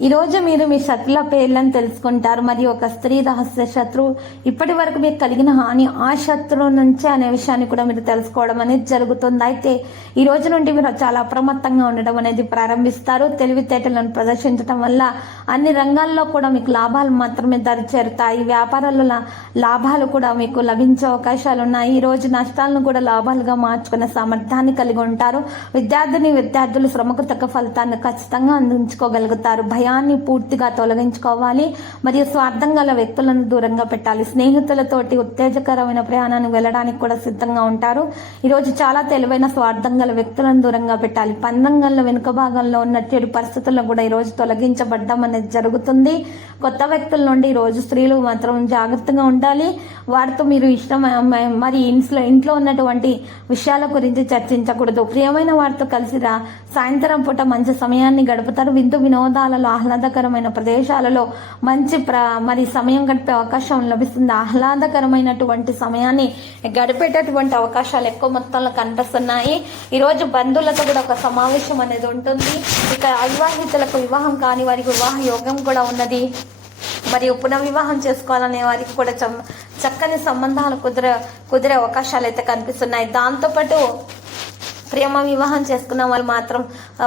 ఈరోజు మీరు మీ శత్రుల పేర్లను తెలుసుకుంటారు మరియు ఒక స్త్రీ రహస్య శత్రువు ఇప్పటి వరకు మీకు కలిగిన హాని ఆ శత్రువు నుంచే అనే విషయాన్ని కూడా మీరు తెలుసుకోవడం అనేది జరుగుతుంది. అయితే ఈ రోజు నుండి మీరు చాలా అప్రమత్తంగా ఉండడం అనేది ప్రారంభిస్తారు. తెలివితేటలను ప్రదర్శించడం వల్ల అన్ని రంగాల్లో కూడా మీకు లాభాలు మాత్రమే దరిచేరుతాయి. వ్యాపారాల్లో లా- లాభాలు కూడా మీకు లభించే అవకాశాలు ఉన్నాయి. ఈ రోజు నష్టాలను కూడా లాభాలుగా మార్చుకునే సామర్థ్యాన్ని కలిగి ఉంటారు. విద్యార్థిని విద్యార్థులు శ్రమకు తగ్గ ఫలితాన్ని ఖచ్చితంగా అందించుకోగలుగుతారు. భయ భయాన్ని పూర్తిగా తొలగించుకోవాలి. మరియు స్వార్థం గల వ్యక్తులను దూరంగా పెట్టాలి. స్నేహితులతోటి ఉత్తేజకరమైన ప్రయాణానికి వెళ్ళడానికి కూడా సిద్ధంగా ఉంటారు. ఈరోజు చాలా తెలివైన స్వార్థం గల వ్యక్తులను దూరంగా పెట్టాలి. పందంగంలో వెనుక భాగంలో ఉన్న చెడు పరిస్థితుల్లో కూడా ఈరోజు తొలగించబడ్డం అనేది జరుగుతుంది. కొత్త వ్యక్తుల నుండి ఈరోజు స్త్రీలు మాత్రం జాగ్రత్తగా ఉండాలి. వారితో మీరు ఇష్టం మరి ఇంట్లో ఇంట్లో ఉన్నటువంటి విషయాల గురించి చర్చించకూడదు. ప్రియమైన వారితో కలిసి రా. సాయంత్రం పూట మంచి సమయాన్ని గడుపుతారు. విందు వినోదాలలో ఆహ్లాదకరమైన ప్రదేశాలలో మంచి ప్ర మరి సమయం గడిపే అవకాశం లభిస్తుంది. ఆహ్లాదకరమైనటువంటి సమయాన్ని గడిపేటటువంటి అవకాశాలు ఎక్కువ మొత్తంలో కనిపిస్తున్నాయి. ఈరోజు బంధువులతో కూడా ఒక సమావేశం అనేది ఉంటుంది. ఇక అవివాహితులకు వివాహం కాని వారికి వివాహ యోగం కూడా ఉన్నది. మరియు పునర్వివాహం చేసుకోవాలనే వారికి కూడా చక్కని సంబంధాలు కుదిరే కుదిరే అవకాశాలు అయితే కనిపిస్తున్నాయి. దాంతోపాటు ప్రేమ వివాహం చేసుకున్న వాళ్ళు మాత్రం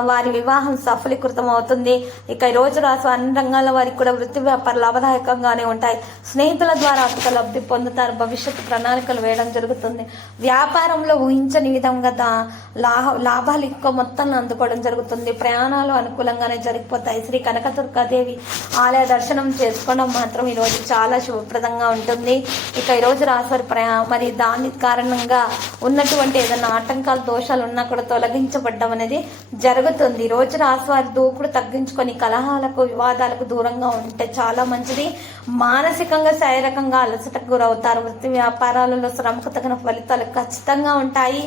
వారి వివాహం సఫలీకృతం అవుతుంది. ఇక ఈ రోజు రాసు అన్ని రంగాల వారికి కూడా వృత్తి వ్యాపార లాభదాయకంగానే ఉంటాయి. స్నేహితుల ద్వారా అధిక లబ్ధి పొందుతారు. భవిష్యత్తు ప్రణాళికలు వేయడం జరుగుతుంది. వ్యాపారంలో ఊహించని విధంగా లాభ లాభాలు ఎక్కువ మొత్తాన్ని అందుకోవడం జరుగుతుంది. ప్రయాణాలు అనుకూలంగానే జరిగిపోతాయి. శ్రీ కనకదుర్గాదేవి ఆలయ దర్శనం చేసుకోవడం మాత్రం ఈరోజు చాలా శుభప్రదంగా ఉంటుంది. ఇక ఈ రోజు రాశారు ప్రయా మరి దాని కారణంగా ఉన్నటువంటి ఏదైనా ఆటంకాలు దోషాలు ఉన్నా కూడా తొలగించబడ్డం అనేది జరుగుతుంది జరుగుతుంది. రోజు రాశివారి దూకుడు తగ్గించుకొని కలహాలకు వివాదాలకు దూరంగా ఉంటే చాలా మంచిది. మానసికంగా శారీరకంగా అలసటకు గురవుతారు. వృత్తి వ్యాపారాలలో శ్రమకు తగిన ఫలితాలు ఖచ్చితంగా ఉంటాయి.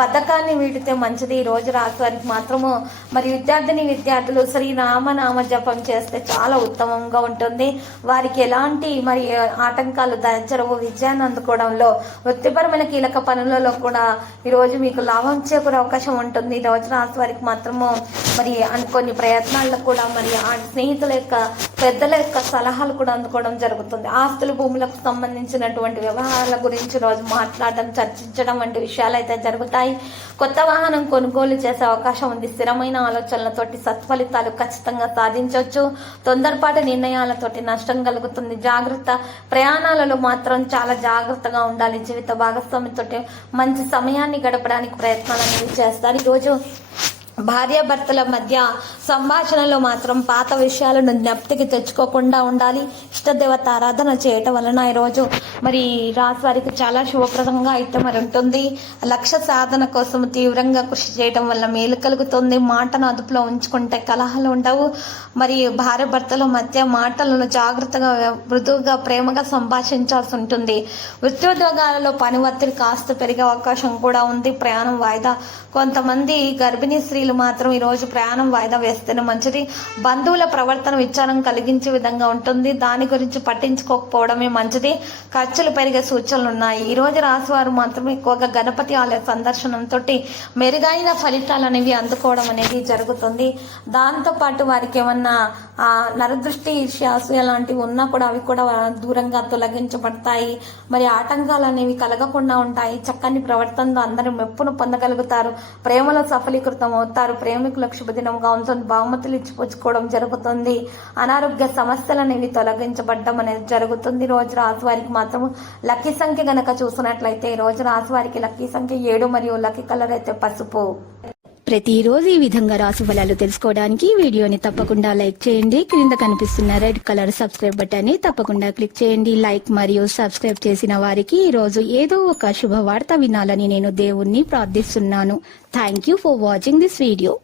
బద్ధకాన్ని వీడితే మంచిది. ఈ రోజు రాశివారికి మాత్రము. మరి విద్యార్థిని విద్యార్థులు శ్రీరామనామ జపం చేస్తే చాలా ఉత్తమంగా ఉంటుంది. వారికి ఎలాంటి మరి ఆటంకాలు దయచరవు విజయాన్ని అందుకోవడంలో వృత్తిపరమైన కీలక పనులలో కూడా ఈరోజు మీకు లాభం చేకూరే అవకాశం ఉంటుంది. ఈ రోజు రాశి వారికి మాత్రము మరి అన్- కొన్ని ప్రయత్నాల్లో కూడా మరి ఆ స్నేహితుల యొక్క పెద్దల యొక్క సలహాలు కూడా అందుకోవడం జరుగుతుంది. ఆస్తులు భూములకు సంబంధించినటువంటి వ్యవహారాల గురించి రోజు మాట్లాడడం చర్చించడం వంటి విషయాలు అయితే జరుగుతాయి. కొత్త వాహనం కొనుగోలు చేసే అవకాశం ఉంది. స్థిరమైన ఆలోచనలతోటి సత్ఫలితాలు ఖచ్చితంగా సాధించవచ్చు. తొందరపాటు నిర్ణయాలతోటి నష్టం కలుగుతుంది. జాగ్రత్త ప్రయాణాలలో మాత్రం చాలా జాగ్రత్తగా ఉండాలి. జీవిత భాగస్వామితోటి మంచి సమయాన్ని గడపడానికి ప్రయత్నాలు అనేవి చేస్తారు. ఈరోజు భార్యాభర్తల మధ్య సంభాషణలో మాత్రం పాత విషయాలను జ్ఞప్తికి తెచ్చుకోకుండా ఉండాలి. ఇష్టదేవత ఆరాధన చేయటం వలన ఈరోజు మరి రాశి వారికి చాలా శుభప్రదంగా అయితే మరి ఉంటుంది. లక్ష్య సాధన కోసం తీవ్రంగా కృషి చేయటం వల్ల మేలు కలుగుతుంది. మాటను అదుపులో ఉంచుకుంటే కలహాలు ఉండవు. మరి భార్య భర్తల మధ్య మాటలను జాగ్రత్తగా మృదువుగా ప్రేమగా సంభాషించాల్సి ఉంటుంది. వృత్తిోద్యోగాలలో పని ఒత్తిడి కాస్త పెరిగే అవకాశం కూడా ఉంది. ప్రయాణం వాయిదా. కొంతమంది గర్భిణీ స్త్రీలు మాత్రం ఈరోజు ప్రయాణం వాయిదా వేస్తేనే మంచిది. బంధువుల ప్రవర్తన విచారం కలిగించే విధంగా ఉంటుంది. దాని గురించి పట్టించుకోకపోవడమే మంచిది. ఖర్చులు పెరిగే సూచనలు ఉన్నాయి. ఈ రోజు రాశివారు మాత్రం ఎక్కువగా గణపతి ఆలయ సందర్శనంతో మెరుగైన ఫలితాలు అనేవి అందుకోవడం అనేది జరుగుతుంది. దాంతోపాటు వారికి ఏమన్నా నరదృష్టి ఈర్ష్యాసు లాంటివి ఉన్నా కూడా అవి కూడా దూరంగా తొలగించబడతాయి. మరి ఆటంకాలు అనేవి కలగకుండా ఉంటాయి. చక్కని ప్రవర్తనలో అందరూ మెప్పును పొందగలుగుతారు. ప్రేమలో సఫలీకృతం అవుతారు. ప్రేమికులకు శుభదినంగా ఉంటుంది బహుమతులు ఇచ్చిపుచ్చుకోవడం జరుగుతుంది. అనారోగ్య సమస్యలు అనేవి తొలగించబడడం అనేది జరుగుతుంది. రోజు రాశి వారికి మాత్రం లక్కీ సంఖ్య గనక చూసినట్లయితే ఈ రోజు రాశి వారికి లక్కీ సంఖ్య ఏడు మరియు లక్కీ కలర్ అయితే పసుపు. ప్రతిరోజు ఈ విధంగా రాశి ఫలాలు తెలుసుకోవడానికి వీడియోని తప్పకుండా లైక్ చేయండి. క్రింద కనిపిస్తున్న రెడ్ కలర్ సబ్స్క్రైబ్ బటన్ని తప్పకుండా క్లిక్ చేయండి. లైక్ మరియు సబ్స్క్రైబ్ చేసిన వారికి ఈ రోజు ఏదో ఒక శుభవార్త వినాలని నేను దేవుణ్ణి ప్రార్థిస్తున్నాను. Thank you for watching this video